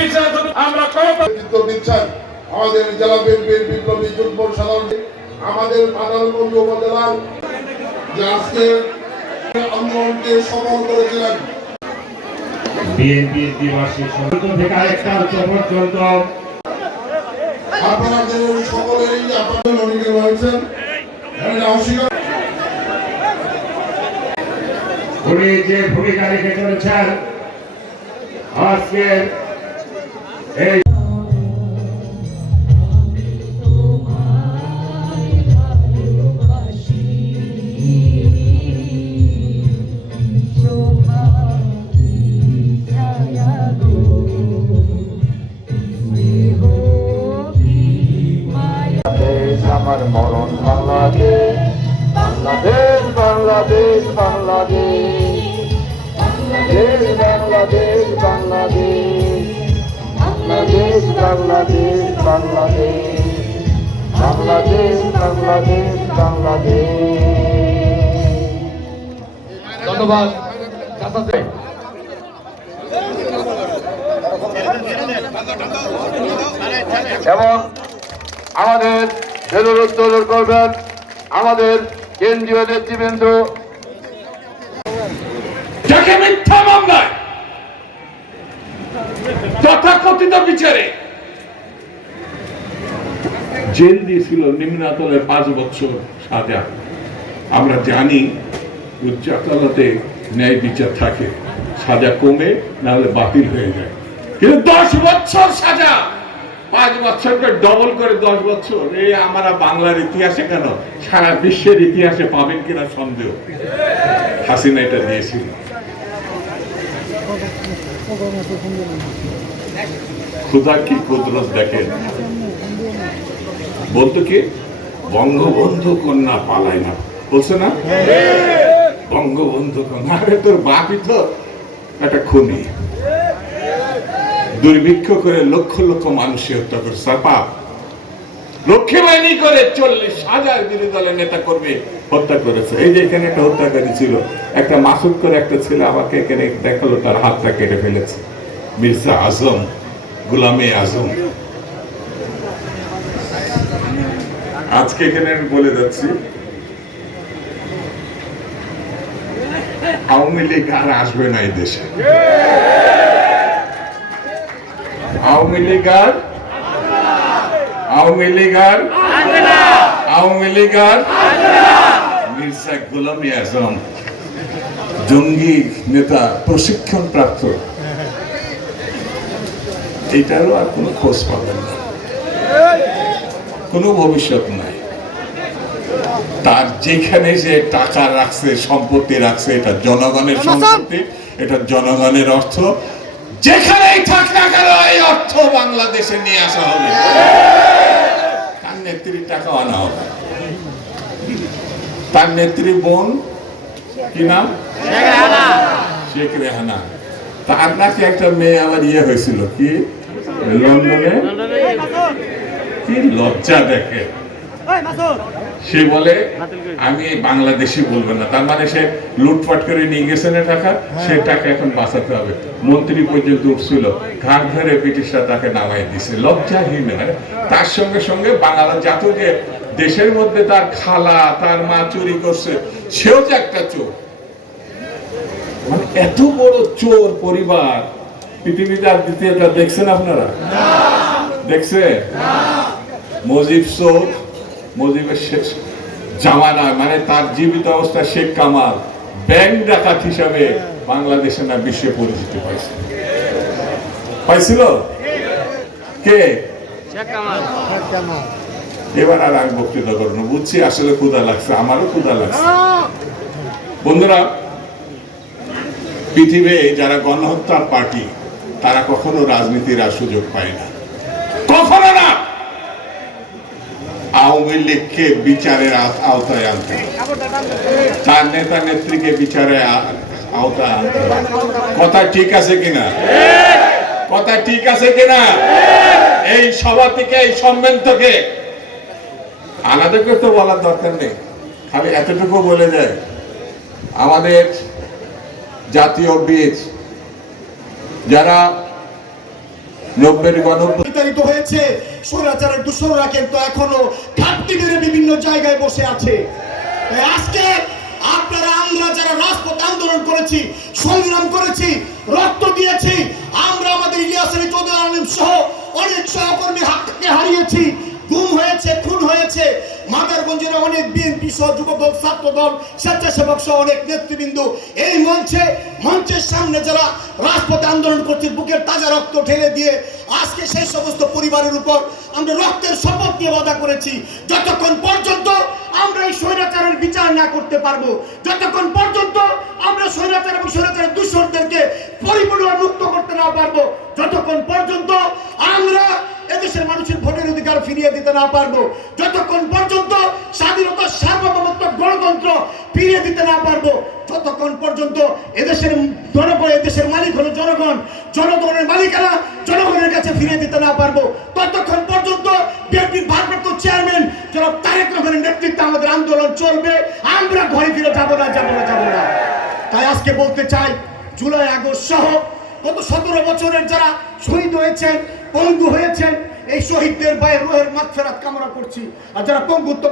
পিছিয়ে আছেন আমরা নেতৃত্ব দিচ্ছেন আমাদের জেলা বিএনপির বিপ্লবী যুগ্ম সাধারণ আমাদের মাদারগঞ্জ উপজেলার যে আজকে আন্দোলনকে সফল করেছিলেন। বিএনপি দ্বিবার্ষিক সমিতি থেকে আরেকটা পর্যন্ত আপনাদের সকলেই আপনাদের অনেকে রয়েছেন অস্বীকার উনি যে ভূমিকা রেখে চলেছেন আজকের এই আমার মরণ বাংলাদেশ বাংলাদেশ বাংলাদেশ বাংলাদেশ। বাংলাদেশ বাংলাদেশ বাংলাদেশ। বাংলাদেশ বাংলাদেশ বাংলাদেশ বাংলাদেশ বাংলাদেশ। বাংলাদেশ ধন্যবাদ এবং আমাদের বেলুর উত্তোলন করবেন আমাদের কেন্দ্রীয় নেতৃবৃন্দ। মিথ্যা মামলায় তথাকথিত বিচারে। জেল দিয়েছিল নিম্নাতলে পাঁচ বছর সাজা। আমরা জানি উচ্চ আদালতে ন্যায় বিচার থাকে। সাজা কমে না হলে বাতিল হয়ে যায়। কিন্তু দশ বছর সাজা! পাঁচ বছরকে ডবল করে দশ বছর। এই আমরা বাংলার ইতিহাসে কেন? সারা বিশ্বের ইতিহাসে পাবেন কিনা সন্দেহ। হাসিনা এটা দিয়েছিল। খুদা কি কুদরত দেখেন। বলতো কি? বঙ্গবন্ধু কন্যা পালায় না। বলছে না? বঙ্গবন্ধু কন্যা। আরে তোর বাপই তো একটা খুনি। দুর্ভিক্ষ করে লক্ষ লক্ষ মানুষকে হত্যা তার পাপ লক্ষ্মী বাহিনী করে চল্লিশ হাজার বিরোধী দলের নেতা কর্মী হত্যা করেছে। এই যে এখানে একটা হত্যাকারী ছিল, একটা মাসুদ করে একটা ছেলে আমাকে এখানে দেখাল, তার হাতটা কেটে ফেলেছে। মির্জা আজম। গুলামে আজম। আজকে এখানে আমি বলে যাচ্ছি, আওয়ামী লীগ আর আসবে না এই দেশে। আওয়ামী লীগ আর, আওয়ামী লীগ আর, আওয়ামী লীগ আর মির্জা গোলাম আজম। জঙ্গি নেতা প্রশিক্ষণ প্রাপ্ত এটারও আর কোনো খোঁজ পাবেন না। কোনো ভবিষ্যৎ নাই। তার যেখানে যে টাকা রাখছে সম্পত্তি রাখছে এটা জনগণের সম্পত্তি এটা জনগণের অর্থ। যেখানেই থাক না কেন এই অর্থ বাংলাদেশে নিয়ে আসা হবে। তার নেত্রীর টাকা আনা হবে। তার নেত্রী বোন কি নাম? শেখ রেহানা। তার নাকি একটা মেয়ে আবার ইয়ে হয়েছিল কি? লন্ডনে? কি লজ্জা দেখে। সে বলে আমি বাংলাদেশি বলব না। তার মানে সে লুটপাট করে নিয়ে গেছে না টাকা? সে টাকা এখন বাঁচাতে হবে। মন্ত্রী পর্যন্ত উঠছিল। ঘাট ধরে ব্রিটিশরা তাকে নামাই দিছে। লজ্জাহীন মানে তার সঙ্গে সঙ্গে বাংলা জাত যে দেশের মধ্যে তার খালা তার মা চুরি করছে। সেও যে একটা চোর। মানে এত বড় চোর পরিবার। পৃথিবীতে আর দ্বিতীয়টা দেখছেন আপনারা? দেখছে? মজিব চোর মজিবের শেষ জামানা মানে তার জীবিত অবস্থা শেখ কামাল। ব্যাংক ডাকাত হিসাবে বাংলাদেশে না বিশ্বে পরিচিতি পাইছে। পাইছিল? কে? এবার আর আমি বক্তৃতা করব বুঝছি আসলে ক্ষুদা লাগছে আমারও ক্ষুদা লাগছে। বন্ধুরা পৃথিবী যারা গণহত্যার পার্টি তারা কখনো রাজনীতির আর সুযোগ পায় না। কখনো না! আওয়ামী লীগকে বিচারের আওতায় আনতে তার নেতা নেত্রীকে বিচারে আওতায় আনতে কথা ঠিক আছে কিনা? কথা ঠিক আছে কিনা? এই সভা থেকে এই সম্মেলন থেকে। আলাদা করে তো বলার দরকার নেই। খালি এতটুকু বলে যায়। আমাদের জাতীয় বীজ যারা হয়েছে কিন্তু এখনও ঘাটতি মেরে বিভিন্ন জায়গায় বসে আছে। আজকে আপনারা, আমরা যারা রাজপথ আন্দোলন করেছি, সংগ্রাম করেছি, রক্ত দিয়েছি, আমরা আমাদের ইলিয়াস আলী চৌধুরী আলম সহ অনেক সহকর্মী হারিয়েছি। গুম হয়েছে, খুন হয়েছে মাদারগঞ্জের অনেক বিএনপি সহ যুবদল ছাত্র দল স্বেচ্ছাসেবক সহ অনেক নেতৃবৃন্দ এই মঞ্চে, মঞ্চের সামনে যারা রাজপথে আন্দোলন করছে, বুকের তাজা রক্ত ঢেলে দিয়ে আজকে সেই সমস্ত পরিবারের উপর আমরা রক্তের শপথ নিয়ে বাধা করেছি। যতক্ষণ পর্যন্ত আমরা এই স্বৈরাচারের বিচার না করতে পারব, যতক্ষণ পর্যন্ত আমরা স্বৈরাচার এবং স্বৈরাচারের দূষণদেরকে পরিপূর্ণ মুক্ত করতে না পারব, যতক্ষণ পর্যন্ত আমরা এদেশের মানুষের ভোটের অধিকার ফিরিয়ে দিতে না পারব। যতক্ষণ পর্যন্ত স্বাধীনতা সার্বভৌমত্ব গণতন্ত্র ফিরিয়ে দিতে না পারব যতক্ষণ পর্যন্ত এদেশের জনগণ, এদেশের মালিক হলো জনগণ। জনগণের মালিকানা জনগণের কাছে ফিরিয়ে দিতে না পারব। ততক্ষণ পর্যন্ত বিএনপির ভারপ্রাপ্ত চেয়ারম্যান জনাব তারেক রহমানের নেতৃত্বে আমাদের আন্দোলন চলবে। আমরা ঘরে ফিরে যাব না যাব না যাব না। তাই আজকে বলতে চাই, জুলাই আগস্ট সহ গত সতেরো বছরের যারা শহীদ হয়েছেন পঙ্গু হয়েছেন এই শহীদদের বায়ে রোহের মাগফেরাত কামনা করছি। আর যারা পঙ্গুত্ব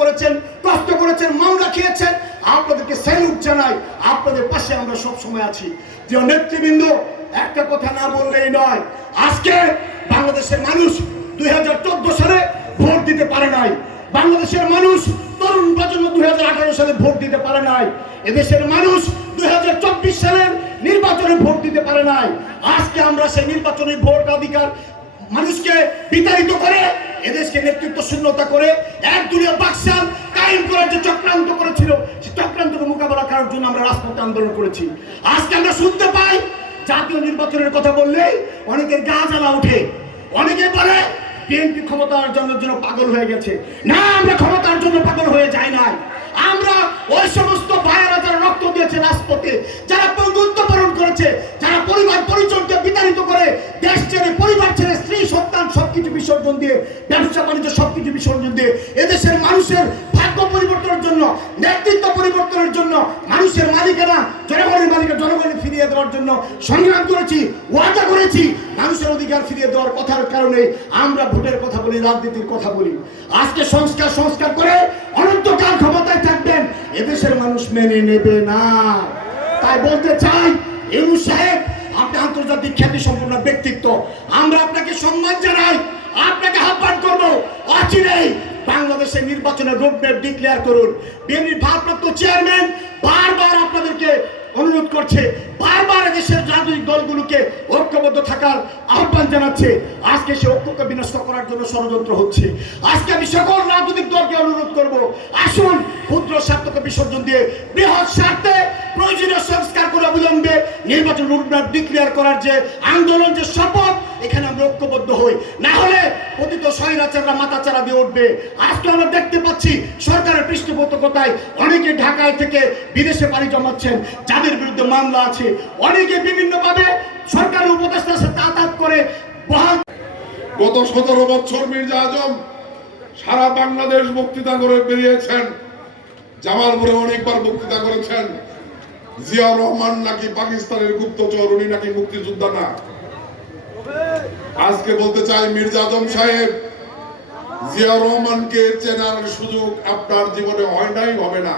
করেছেন, কষ্ট করেছেন, মামলা খেয়েছেন আপনাদেরকে স্যালুট জানাই, আপনাদের পাশে আমরা সব সময় আছি। যে নেতৃবৃন্দ, একটা কথা না বললেই নয়, আজকে বাংলাদেশের মানুষ দুই সালে ভোট দিতে পারে নাই। বাংলাদেশের মানুষ তরুণ প্রজন্ম দুই হাজার আঠারো সালে ভোট দিতে পারে নাই। এদেশের মানুষ দুই হাজার চব্বিশ সালের নির্বাচনে ভোট দিতে পারে নাই। আজকে আমরা সেই নির্বাচনী ভোট অধিকার মানুষকে বিতাড়িত করে, এদেশকে নেতৃত্ব শূন্যতা করে এক দুনিয়া বাকশাল কায়েম করার যে চক্রান্ত করেছিল সেই চক্রান্তকে মোকাবেলা করার জন্য আমরা রাজপথে আন্দোলন করেছি। আজকে আমরা শুনতে পাই, জাতীয় নির্বাচনের কথা বললেই অনেকের গা জ্বালা ওঠে। অনেকে বলে, বিএনপি ক্ষমতা অর্জনের জন্য পাগল হয়ে গেছে। না, আমরা ক্ষমতার জন্য পাগল হয়ে যাই নাই। আমরা ওই সমস্ত ভাইয়েরা যারা রক্ত দিয়েছে রাজপথে, যারা বন্ধুত্ব বরণ করেছে, যারা পরিবার পরিচয়কে বিতাড়িত করে, দেশ ছেড়ে পরিবার ছেড়ে বিসর্জন দিয়ে, ব্যবসা, বাণিজ্য সবকিছু বিসর্জন দিয়ে, এদেশের মানুষের ভাগ্য পরিবর্তনের জন্য, নেতৃত্ব পরিবর্তনের জন্য, মানুষের মালিকানা, জনগণের মালিকানা জনগণের ফিরিয়ে দেওয়ার জন্য সংগ্রাম করেছি, ওয়াদা করেছি, মানুষের অধিকার ফিরিয়ে দেওয়ার কথার কারণে আমরা ভোটের কথা বলি, রাজনীতির কথা বলি। আজকে সংস্কার সংস্কার করে অনন্তকাল ক্ষমতায় থাকবেন, এদেশের মানুষ মেনে নেবে না। তাই বলতে চাই ইউ সাহেব, আপনি আন্তর্জাতিক খ্যাতি সম্পন্ন ব্যক্তিত্ব, আমরা আপনাকে সম্মান জানাই। আপনাকে আহ্বান করব, অচিরেই বাংলাদেশের নির্বাচনের রোডম্যাপ ডিক্লেয়ার করুন। বিএনপির ভারপ্রাপ্ত চেয়ারম্যান বারবার আপনাদেরকে অনুরোধ করছে, বারবার দেশের রাজনৈতিক দলগুলোকে ঐক্যবদ্ধ থাকার আহ্বান জানাচ্ছে। আজকে সে ঐক্যকে বিনষ্ট করার জন্য ষড়যন্ত্র হচ্ছে। আজকে আমি সকল রাজনৈতিক দলকে অনুরোধ করব, আসুন ক্ষুদ্র স্বার্থকে বিসর্জন দিয়ে বৃহৎ স্বার্থে প্রয়োজনীয় সংস্কার করে অবিলম্বে নির্বাচন রোডম্যাপ ডিক্লেয়ার করার যে আন্দোলন, যে শপথ, এখানে আমরা ঐক্যবদ্ধ হই। না হলে পতিত স্বৈরাচাররা মাথাচাড়া দিয়ে উঠবে। আজকে আমরা দেখতে পাচ্ছি সরকারের পৃষ্ঠপোষকতায় অনেকে ঢাকায় থেকে বিদেশে পাড়ি জমাচ্ছেন, যাদের বিরুদ্ধে মামলা আছে। অনেকে বিভিন্নভাবে সরকারের উপদেষ্টার সাথে আঘাত করে বহাল গত সতেরো বছর মির্জা আজম সারা বাংলাদেশ বক্তৃতা করে বেরিয়েছেন। জামালপুরে অনেকবার বক্তৃতা করেছেন। জিয়া রহমান নাকি পাকিস্তানের গুপ্তচর, উনি নাকি মুক্তিযোদ্ধা না? আজকে বলতে চাই মির্জা আজম সাহেব, জিয়া রহমানকে চেনার সুযোগ আপনার জীবনে হয় নাই, হবে না।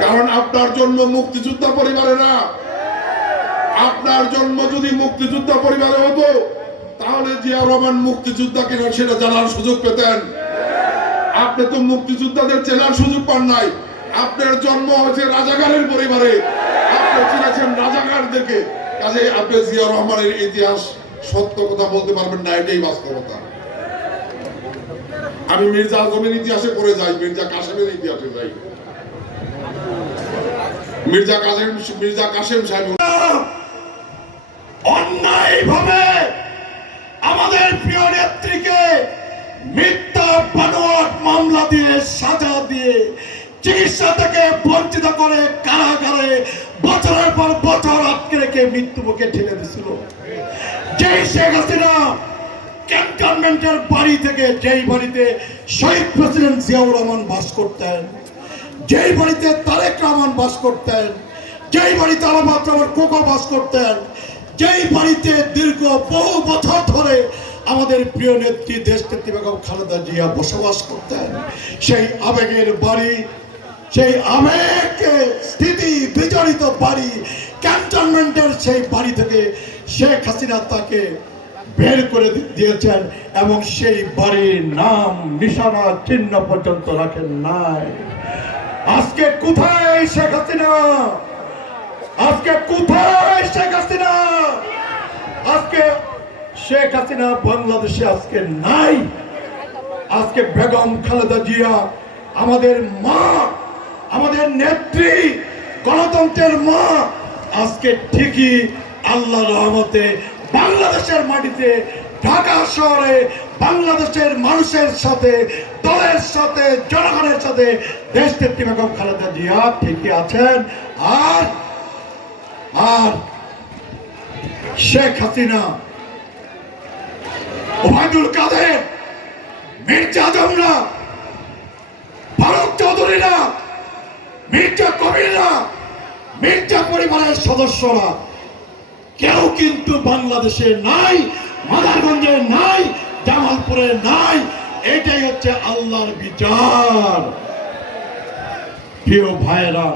কারণ আপনার জন্ম মুক্তিযোদ্ধা পরিবারে না। আপনার জন্ম যদি মুক্তিযোদ্ধা পরিবারে হতো, তাহলে জিয়া রহমান মুক্তিযোদ্ধা কিনা সেটা জানার সুযোগ পেতেন। আপনি তো মুক্তিযোদ্ধাদের চেনার সুযোগ পান নাই। আপনার জন্ম হয়েছে রাজাকারের পরিবারে। আপনি চিনেছেন রাজাকারদেরকে কাজে আপনি জিয়া রহমানের ইতিহাস সত্য কথা বলতে পারবেন না, এটাই বাস্তবতা। আমি মির্জা আজমের ইতিহাসে পড়ে যাই, মির্জা কাসেমের ইতিহাসে যাই। মির্জা কাসেম মির্জা কাসেম সাহেব অন্যায়ভাবে আমাদের প্রিয় নেত্রীকে মিথ্যা বানোয়াট মামলা দিয়ে সাজা দিয়ে চিকিৎসা থেকে বঞ্চিত করে কারাগারে বছরের পর বছর আটকে রেখে মৃত্যু মুখে ঠেলে দিছিল যেই শেখ হাসিনা ক্যান্টনমেন্টের বাড়ি থেকে যেই বাড়িতে শহীদ প্রেসিডেন্ট জিয়াউর রহমান বাস করতেন, যেই বাড়িতে তারেক রহমান বাস করতেন, যেই বাড়িতে আলামাত আমার কোকো বাস করতেন, যেই বাড়িতে দীর্ঘ বহু বছর ধরে আমাদের প্রিয় নেত্রী দেশ নেত্রী বেগম খালেদা জিয়া বসবাস করতেন, সেই আবেগের বাড়ি সেই আবেগকে স্থিতি বিজড়িত বাড়ি ক্যান্টনমেন্টের সেই বাড়ি থেকে শেখ হাসিনা তাকে বের করে দিয়েছেন এবং সেই বাড়ির নাম, নিশানা, চিহ্ন পর্যন্ত রাখেন নাই। আজকে কোথায় শেখ হাসিনা? আজকে কোথায় শেখ হাসিনা? আজকে শেখ হাসিনা বাংলাদেশে আজকে নাই। আজকে বেগম খালেদা জিয়া আমাদের মা আমাদের নেত্রী গণতন্ত্রের মা, আজকে ঠিকই আল্লাহ রহমতে বাংলাদেশের মাটিতে ঢাকা শহরে বাংলাদেশের মানুষের সাথে, দলের সাথে, জনগণের সাথে দেশ নেত্রী বেগম খালেদা জিয়া ঠিকই আছেন। আর আর শেখ হাসিনা, ওবায়দুল কাদের, মির্জা আজমরা মির্জা পরিবারের সদস্যরা, কেউ কিন্তু বাংলাদেশে নাই, মাদারগঞ্জে নাই, জামালপুরে নাই, এটাই হচ্ছে আল্লাহর বিচার। প্রিয় ভাইয়েরা